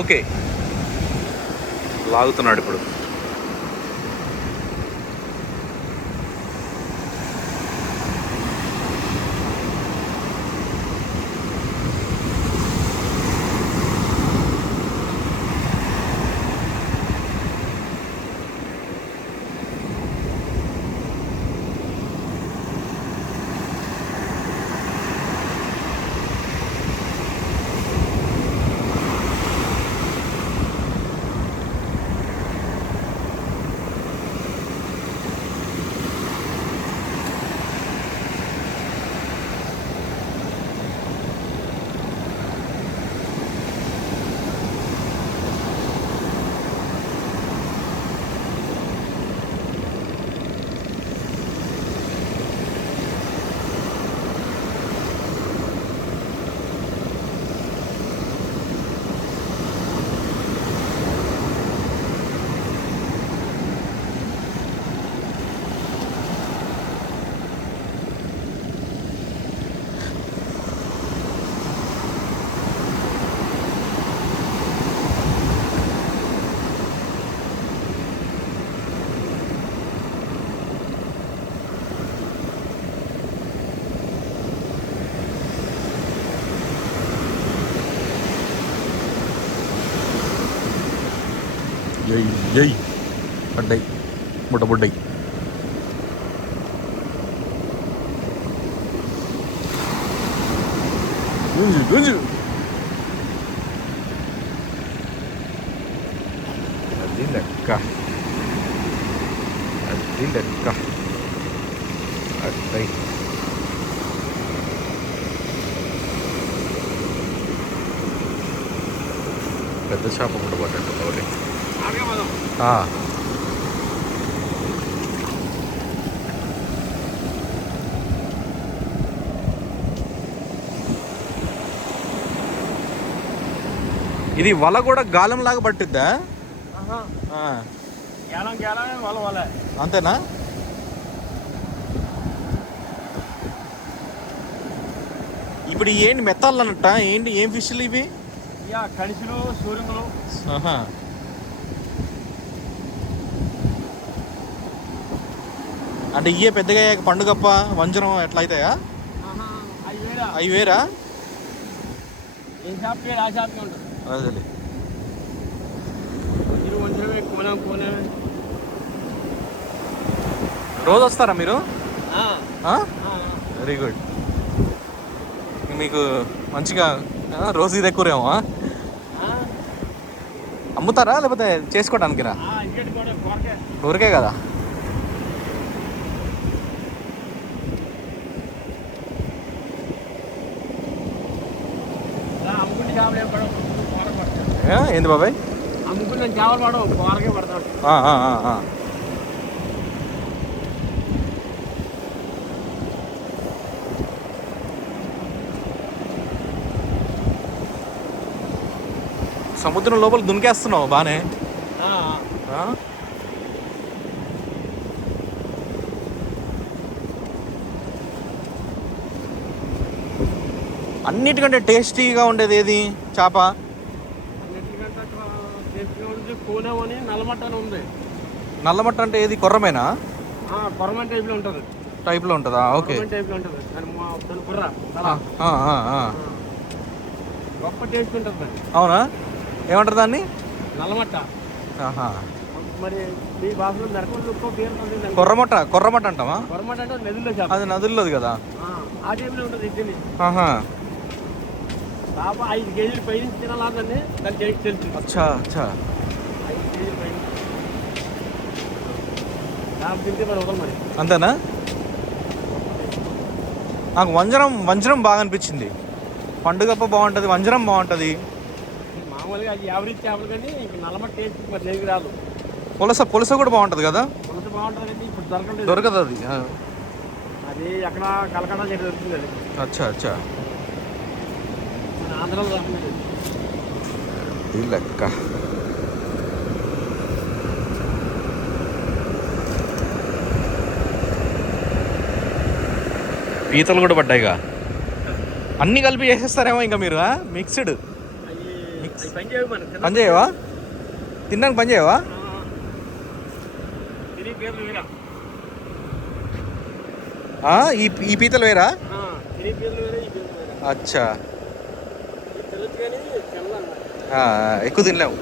Okay, లాగుతున్నాడు ఇప్పుడు. జై జై పడ్డాయి, బుడ్డబుడ్డాయి. గుంజు గుంజు, అది లెక్క, అది లెక్క. అట్టాయి పెద్ద చేప కూడా పడ్డట్టు ఒకటి. ఇది వల కూడా గాలం లాగా పట్టిద్దా? అంతేనా? ఇప్పుడు ఏంటి మెత్తాలన్నట్ట? ఏంటి, ఏం ఫిష్లు ఇవి? కడిసులు, సూర్యులు. అంటే ఇవే పెద్దగా పండుగప్ప, వంజరం ఎట్లా అవుతాయా? అవి వేరా? అదే రోజు వస్తారా మీరు? Very good. మీకు మంచిగా రోజు ఇది ఎక్కువరేమో. అమ్ముతారా లేకపోతే చేసుకోవడానికిరా? ఊరికే కదా. ఏంది బాబాయ్? అమ్ముకున్నాను చేపలు పడవు, కూరకే పడతాడు. సముద్రం లోపల దునికేస్తున్నావు బానే. అన్నిటికంటే టేస్టీగా ఉండేది ఏది చేప? నల్లమట్ట అంటే ఏది? కొర్రమేనా? కొర్రమన్ టైప్లో ఉంటుంది. టైప్లో ఉంటుందా? ఓకే. గొప్ప టేస్ట్ ఉంటుంది. అవునా? ఏమంటారు దాన్ని? నల్లమట్ట. మరి మీ భాషలో కొర్రమట్ట. కొర్రమట్ట అంటామా? కొర్రమట్ట అంటే నదుల్లో చేప. అది నదుల్లోది కదా. ఆ టైప్లో ఉంటుంది. ఇడ్లీ చేప 5 కేజీలు పై నుంచి తినాలని దాని టేస్ట్ తెలుసు. అచ్చా అచ్చా. 5 కేజీలు పై చేప తింటే మరి వదలు మరి. అంతేనా? నాకు వంజరం బాగా అనిపించింది. పండుగప్ప బాగుంటుంది, వంజరం బాగుంటుంది. మామూలుగా అది యావరేజ్ చేపలు, కానీ నల్లమట్ట టేస్ట్ మరి దేనికి రాదు. పులస కూడా బాగుంటుంది కదా? పులస బాగుంటుంది, ఇప్పుడు దొరకదు అది. అది అక్కడ కలకడా సైడ్ దొరుకుతుంది అది. అచ్చా అచ్చా. ఆంధ్రాలో దొరుకుతుంది ఇది లెక్క. పీతలు కూడా పడ్డాయిగా. అన్నీ కలిపి చేసేస్తారేమో ఇంకా మీరు? మిక్స్డ్ అవి పని చేయవు మనకి. పని చేయవా? తినడానికి పని చేయవా? తిని పేర్లు వేరా. ఈ పీతలు వేరా? తిని పేర్లు వేరే, ఈ పేర్లు వేరే. అచ్చా, తెల్లచ్చు కానీ తెల్ల ఎక్కువ తినలేము.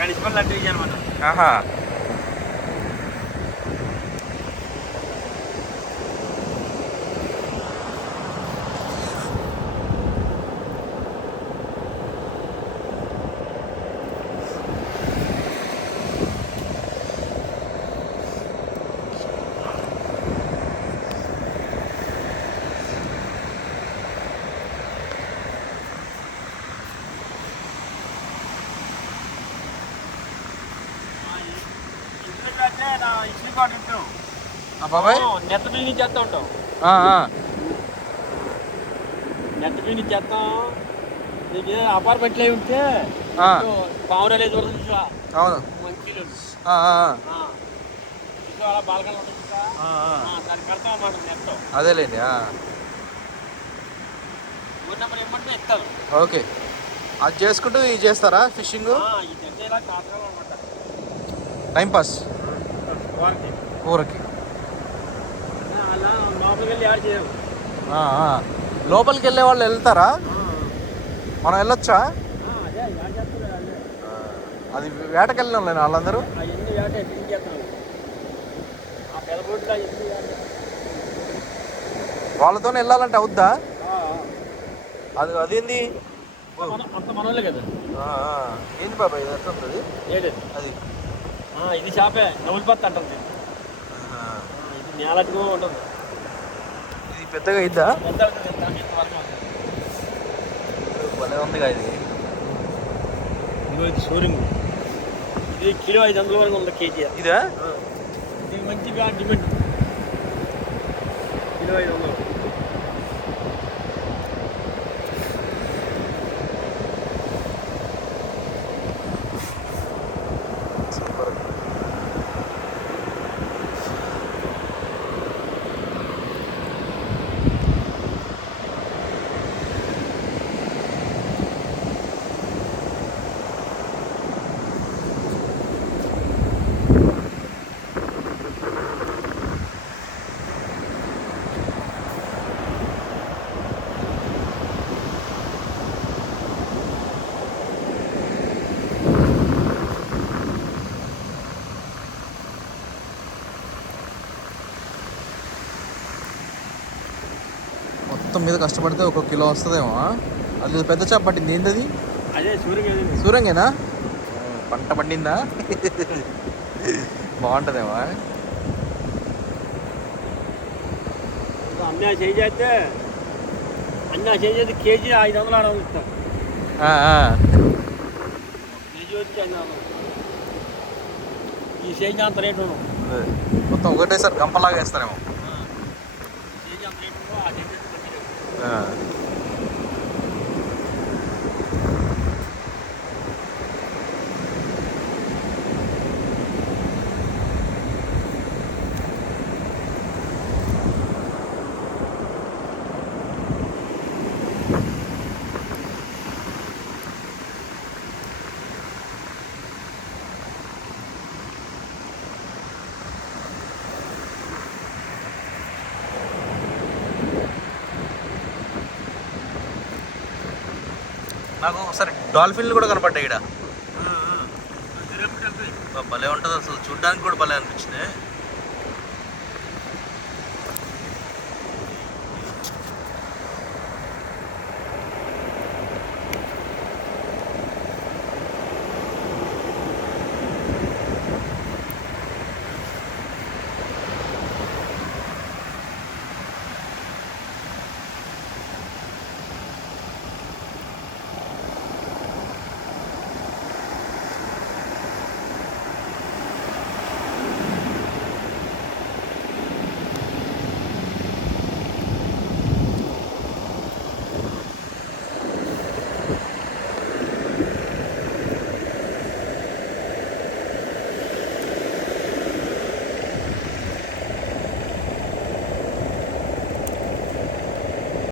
కడిసిపల్లి లాంటివి ఇవి అనమాట. ఆహా, బాబాయ్ నెత్త బియ్యం చేస్తా ఉంటాం. నెత్త బియ్యం చేస్తాం. నీకు అపార్ట్మెంట్లు అయి ఉంటే పావురాలే చూడదు చూసా. అవును, మంచిలు చూసా, అలా బాల్కన్లు ఉంటుంది చూసా. దాన్ని కడతాం అన్నమాట నెత్తం. అదేలేండి. ఊరినప్పుడు ఏమంటే ఇస్తారు. ఓకే, అది చేసుకుంటూ ఇది చేస్తారా ఫిషింగ్? ఇది అంటే ఇలా కాటకాలు అనమాట. టైంపాస్ ఊరకి. అలా లోపలికి వెళ్ళి యాడ్ చేయరు. లోపలికి వెళ్ళే వాళ్ళు వెళ్తారా? మనం వెళ్ళొచ్చా? అదే యాడ్ చేస్తారు. అదే అది వేటకెళ్ళిన వాళ్ళేనా వాళ్ళందరూ? అవన్నీ యాడ్ చేస్తారు. ఆ పెద్ద బోట్లో అవన్నీ యాడ్ వాళ్ళతోనే వెళ్ళాలంటే అవుద్దా? అదేంది అంత మనోళ్ళే కదా. ఏంది బాబాయ్ ఇది ఎట్లా ఉంటుంది? ఏడు అది ఇది షాపే డబుల్ పత్తి అంటుంది. ఇది నేలట్టుగా ఉంటుంది. ఇది పెద్దగా ఇద్దా? పెద్ద ఉంటుంది. భలే ఉందిగా ఇది. ఇది షోరూమ్. ఇది కిలో 500 వరకు ఉంది కేజీ. ఇదా? ఇది మంచిగా డిమాండ్. కిలో 500. మొత్తం మీద కష్టపడితే 1 కిలో వస్తుందేమో. అది పెద్ద చేప పట్టింది. ఏంటది? అదే సూరంగేనా? పంట పండిందా? బాగుంటుందేమో. అన్నీ చేస్తే కేజీ 500 ఆడ ఇస్తాం. కేజీ వచ్చి 500. ఈ కేజీ అంత రేటు మొత్తం ఒకటేసారి గంపలాగా వేస్తారేమో. కేజీ అంత రేటు. ఆ కేజీ నాకు ఒకసారి డాల్ఫిన్లు కూడా కనపడ్డాయి ఇక్కడ. భలే ఉంటుంది అసలు, చూడ్డానికి కూడా భలే అనిపించింది.